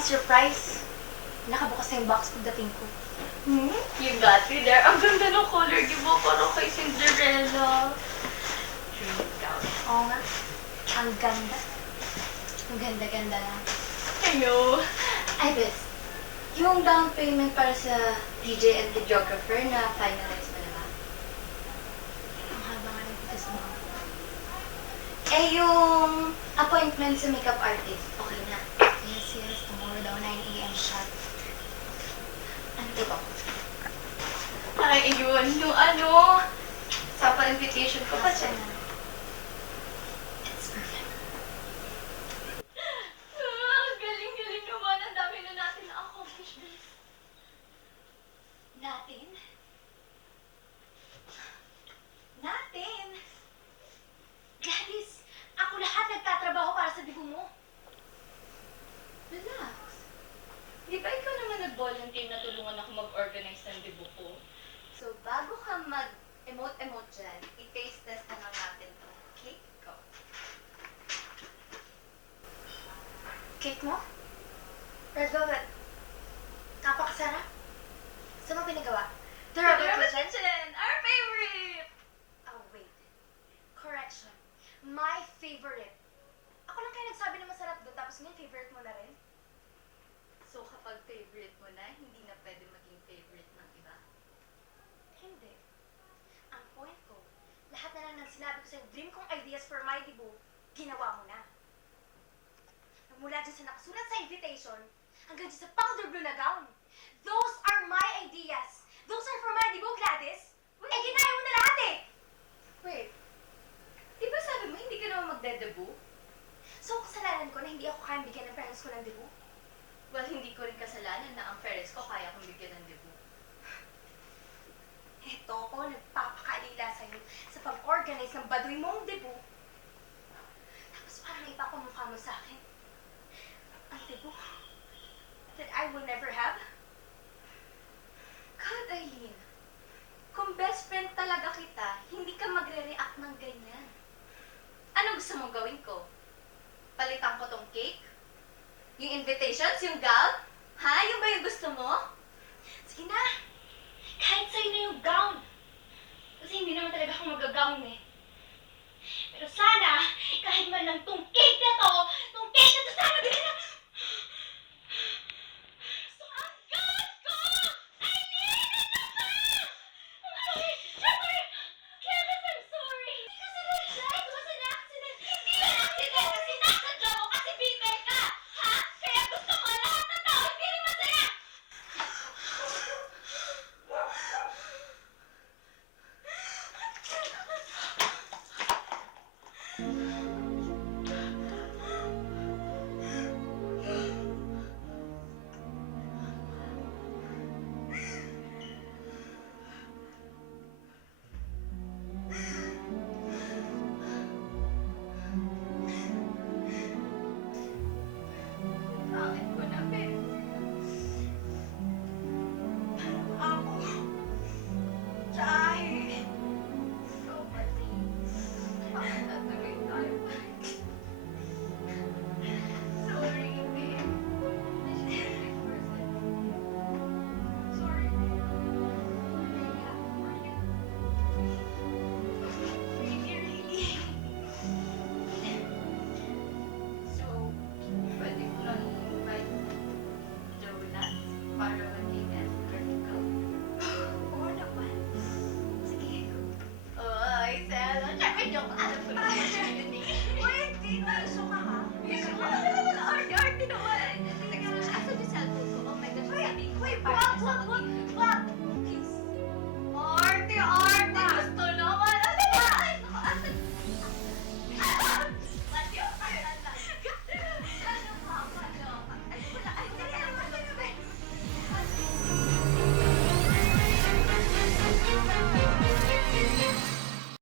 namang surprise. Nakabukas na yung box pagdating ko. You got me there. Ang ganda ng color, di ba? Parang kay Cinderella. Dream gown. Oo nga. Ang ganda. Ang ganda-ganda lang. I know. Ay, Bes. Yung down payment para sa DJ and videographer na finalize mo na ba? Ang haba nga ng tigas mo. Eh, yung appointment sa makeup artist, okay na. Yes. Tomorrow daw, 9 a.m. shot. Ano tipo? Ay, yun. Yung ano, sample invitation ko pa siya. It's perfect. Galing-galing naman. Ang dami na natin na-accomplish. Natin? Natin? Gladys, ako lahat nagtatrabaho para sa dibo mo. Relax. Di ba ikaw naman nag-volunteer na tulungan ako mag-organize ng dibo ko? So, bago ka mag-emote dyan, i-taste test na lang natin to. Okay? Go. Cake mo? Red velvet. Napakasarap. Saan mo pinagawa? The Rebel Kitchen. Our favorite! Oh, wait. Correction. My favorite. Ako lang kayo nagsabi na masarap doon, tapos ngayon favorite mo na rin? So, kapag favorite mo na, hindi na pwede maging favorite ng iba? Hindi. Ang point ko, lahat na lang ng sinabi ko sa'yo, dream kong ideas for my debut, ginawa mo na. Mula dyan sa nakasulat sa invitation, hanggang dyan sa powder blue na gown. Those are my ideas. Those are for my debut, Gladys. Eh, ginaya mo na lahat eh! Wait. Di ba sabi mo hindi ka naman magde-debut? So, kasalanan ko na hindi ako kayang bigyan ng parents ko ng debut? Well, hindi ko rin kasalanan na ang parents ko kaya kong bigyan ng debut. Eto ko, nagpapakalila sa'yo sa pag-organize ng baduy mong debut. Tapos parang ipapamukha mo sa akin. Ang debut that I will never have. God, Eileen. Kung best friend talaga kita, hindi ka magre-react ng ganyan. Ano gusto mong gawin ko? Palitan ko tong cake? Yung invitations? Yung gown? Ha? Yung ba yung gusto mo? Sige na! Kahit sa'yo na yung gown. Kasi hindi naman talaga ako mag-gown eh. Pero sana, kahit man lang tong cake na to, sana bigyan na... So, ang God ko! Eileen! Ano ba? I'm sorry! Clevis, I'm sorry! Hindi ka sinadya! It was an accident! Hindi an accident! Kasi nasadya mo kasi bitter ka! Ha? Kaya gusto ko lahat ng tao hindi rin masaya! Bakit ko na, babe? Ako. Dahil. So, Martin. Bakit natuloy tayo? Sorry, babe. I should be a good person. Sorry, babe. I'm really happy for you. Really. So, pwede ko lang i-invite Jonas para maging escort ko. Oo naman. Sige. Oy, Sel. Siyempre, joke lang.